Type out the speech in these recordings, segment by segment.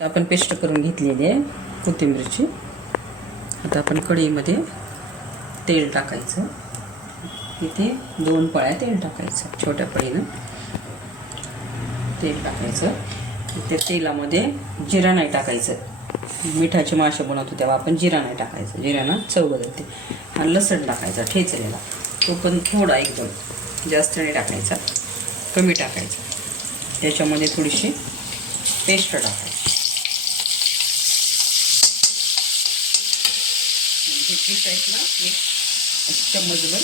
आता आपण पेस्ट करून घेतलेली आहे कोथिंबीरची. आता आपण कढईमध्ये तेल टाकायचं. इथे 2 पळ्या तेल टाकायचं. छोट्या पळीनं तेल टाकायचं. त्या तेलामध्ये जिरा नाही टाकायचं. मिठाचे मासे बनवतो तेव्हा आपण जिरा नाही टाकायचं. जिऱ्यानं चव बदलते. हा लसण टाकायचा ठेचलेला. तो पण थोडा एकदम जास्त नाही टाकायचा, कमी टाकायचा. त्याच्यामध्ये थोडीशी पेस्ट टाकायची. म्हणजे पिठातला 1 चम्मचभर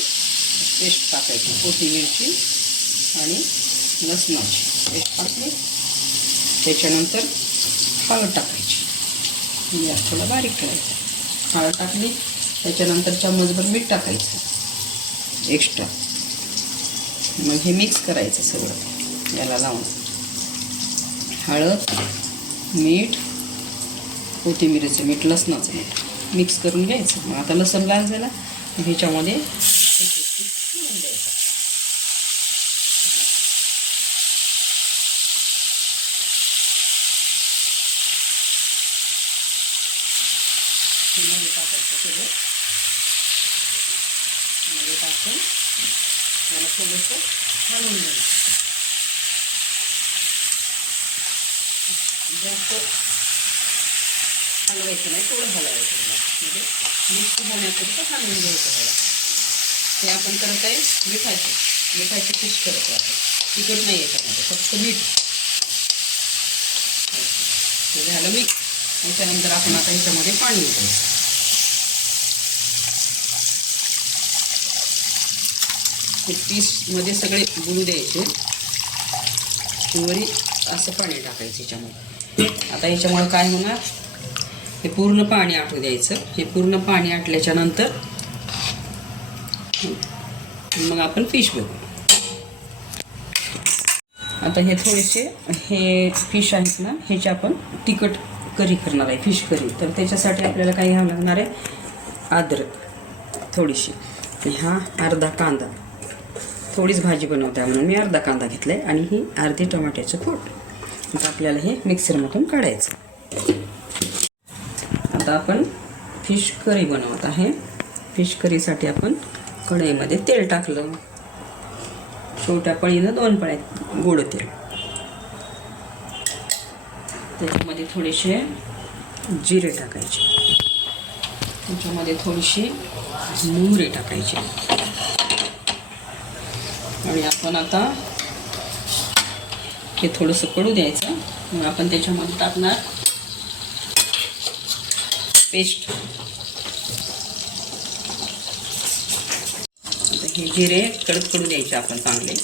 पेस्ट टाकायची. कोथिंबीरची आणि लसणाची पेस्ट टाकली. त्याच्यानंतर हळद टाकायची. गॅस थोडा बारीक करायचा. हळद टाकली. त्याच्यानंतर चम्मचभर मीठ टाकायचं एक्स्ट्रा. मग हे मिक्स करायचं सगळं याला लावून. हळद, मीठ, कोथिंबीरीचं मीठ, लसणाचं मीठ मिक्स करून घ्यायचं. मग आता लसूण लाल झाला ह्याच्यामध्ये घालून द्यायचं. मध्ये टाकायचं सगळं. मध्ये टाकून त्याला थोडंसं हलवून घ्यायचं. जास्त हलवायचं नाही, थोडं हलवायचं त्याला. म्हणजे मिक्स होण्याकरिता हलवून घ्यायचं त्याला. हे आपण करत आहे मिठाची फिश करतो आपण. तिखट नाही याच्यामध्ये, फक्त मीठ. हे झालं मिक्स. त्याच्यानंतर आपण आता ह्याच्यामध्ये पाणी घालायचं. हे पीसमध्ये सगळे बुडू द्यायचे. वरी असं पाणी टाकायचं ह्याच्यामध्ये. आता ह्याच्यामुळे काय होणार, हे पूर्ण पाणी आटू द्यायचं. हे पूर्ण पाणी आटल्याच्या नंतर मग आपण फिश बघू. आता हे थोडेसे हे फिश आहेत ना, ह्याचे आपण तिखट करी करणार आहे, फिश करी. तर त्याच्यासाठी आपल्याला काय घ्यावं लागणार आहे, अद्रक थोडीशी. हा अर्धा कांदा. थोडीच भाजी बनवते म्हणून मी अर्धा कांदा घेतला आहे. आणि ही अर्धी टमाट्याचं पोट. आता आपल्याला हे मिक्सरमधून काढायचं. आता आपण फिश करी बनवत आहे. फिश करीसाठी आपण कढईमध्ये तेल टाकलं. छोट्या पळीनं 2 पळ्या गोड तेल. त्याच्यामध्ये थोडेसे जिरे टाकायचे. त्याच्यामध्ये थोडीशी मोहरी टाकायची. आणि आपण आता हे थोडंसं कढू द्यायचं. मग आपण त्याच्यामध्ये टाकणार पेस्ट. आता हे जिरे कडू द्यायचे आपण चांगले.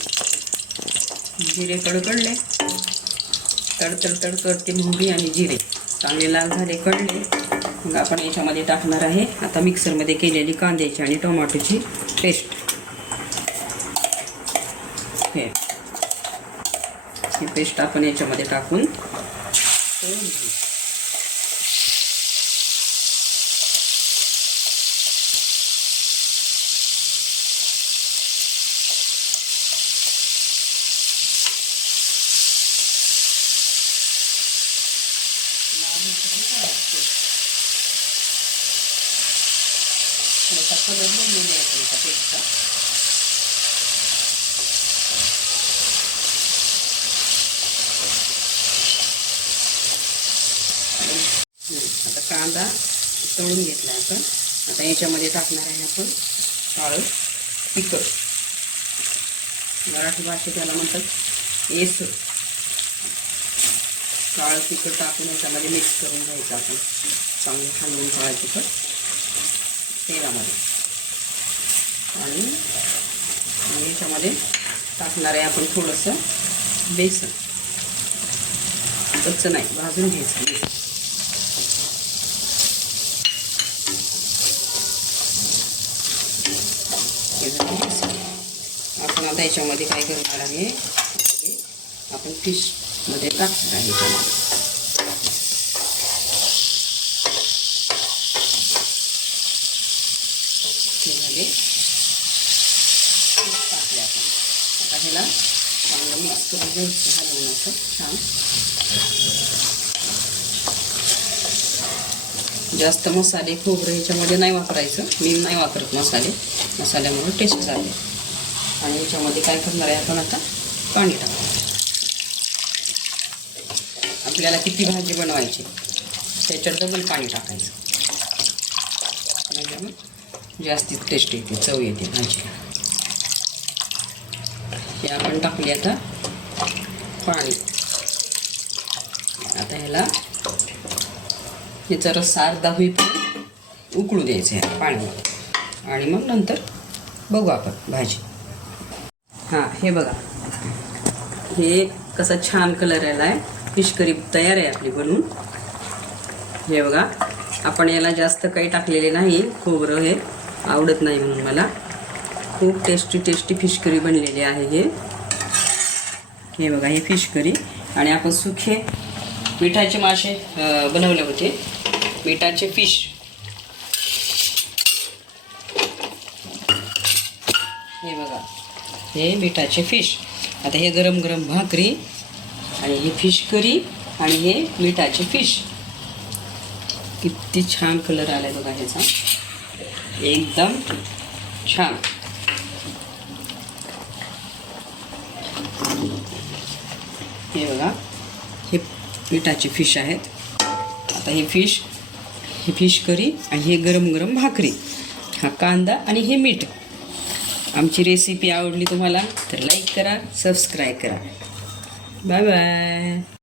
जिरे कडले. तडतड करते मोहरी आणि जिरे चांगले लाल झाले, कळले. मग आपण याच्यामध्ये टाकणार आहे आता मिक्सरमध्ये केलेली कांद्याची आणि टोमॅटोची पेस्ट. ही पेस्ट आपण याच्यामध्ये टाकून तळून घेऊ. थोडासा कलर बनवून द्यायचा त्या पेस्टचा. आता कांदा तळून घेतला आपण. आता याच्यामध्ये टाकणार आहे आपण काळं तिखट. मराठी भाषेत त्याला म्हणतात येस. काळं तिखट टाकून याच्यामध्ये मिक्स करून घ्यायचं आपण चांगलं हलवून. काळं तिखट तेलामध्ये. आणि याच्यामध्ये टाकणार आहे आपण थोडंसं बेसन. कच्चं नाही, भाजून घ्यायचं बेसन. आपण आता याच्यामध्ये काय करणार आहे, आपण फिशमध्ये टाकणार आहे याच्यामध्ये. टाकले आपण. आता ह्याला चांगलं मिक्स करून घ्यायचं, हलवून असं छान. जास्त मसाले खोबरं ह्याच्यामध्ये नाही वापरायचं. मी नाही वापरत मसाल्यामुळे टेस्ट जाते. आणि ह्याच्यामध्ये काय करणार आहे आपण आता पाणी टाकू. आपल्याला किती भाजी बनवायची त्याच्यात डबल पाणी टाकायचं. म्हणजे मग जास्तीत टेस्ट येते, चव येते भाजीला. हे आपण टाकले आता पाणी. आता ह्याला ह्याचा रस्सा अर्धा होईपर्यंत उकळू द्यायचं आहे पाण्यामध्ये. आणि मग नंतर बघू आपण भाजी. हां, हे बघा, हे कसा छान कलर आला आहे. फिश करी तयार आहे आपली बनवून. हे बघा, आपण याला जास्त काही टाकलेले नाही. खोबरं हे आवडत नाही म्हणून मला. खूप टेस्टी फिश करी बनलेली आहे. हे बघा, हे फिश करी. आणि आपण सुखे मिठाचे मासे बनवले होते, मिठाचे फिश. हे बघा, हे मिठाचे फिश. आता हे गरम गरम भाकरी आणि हे फिश करी आणि हे मिठाचे फिश. किती छान कलर आलाय बघा ह्याचा, एकदम छान. हे बघा, हे मिठाचे फिश आहेत. आता हे फिश करी आणि हे गरम गरम भाकरी, हा कांदा आणि हे मीठ. आमची रेसिपी आवडली तुम्हाला तर लाईक करा, सबस्क्राईब करा. Bye bye.